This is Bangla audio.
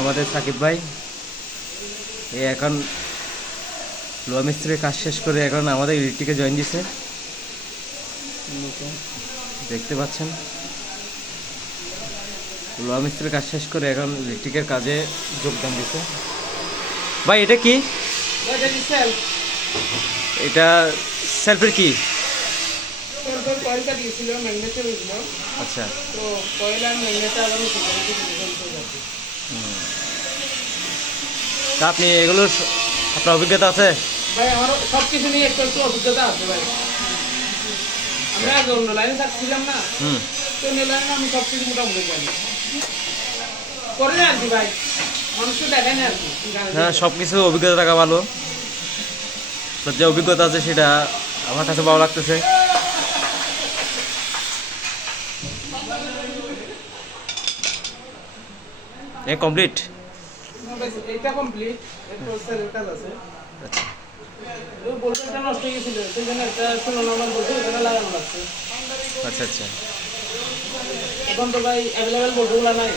আমাদের সাকিব ভাই এখন লোহা মিস্ত্রির কাজ শেষ করে এখন আমাদের ইলেকট্রিকে জয়েন দিছে, দেখতে পাচ্ছেন। লোহা মিস্ত্রির কাজ শেষ করে এখন ইলেকট্রিকের কাজে যোগদান দিছে। ভাই এটা কি? এটা সেলফের কি? আচ্ছা, তা আপনি এগুলোর আপনার অভিজ্ঞতা আছে? ভাই আমার সবকিছু নিয়ে একটু অভিজ্ঞতা আছে ভাই। আমরা আগে অন্য লাইনে থাকছিলাম না, তো অন্য লাইনে আমি সবকিছু মোটামুটি জানি করে না আর কি ভাই, মানুষকে দেখেন আর কি। হ্যাঁ, সবকিছু অভিজ্ঞতা থাকা ভালো। যে অভিজ্ঞতা আছে সেটা আমার কাছে ভালো লাগতেছে। এ কমপ্লিট? এটা কমপ্লিট, এরপর স্যারের কাজ আছে। আচ্ছা, ওই বোল্টটা নষ্ট হয়ে গেছিল, সেই জন্য একটা 16 নম্বর বোল্ট ওখানে লাগানো লাগছে। আচ্ছা আচ্ছা, এখন তো ভাই অ্যাভেলেবেল বোল্টগুলো নাই।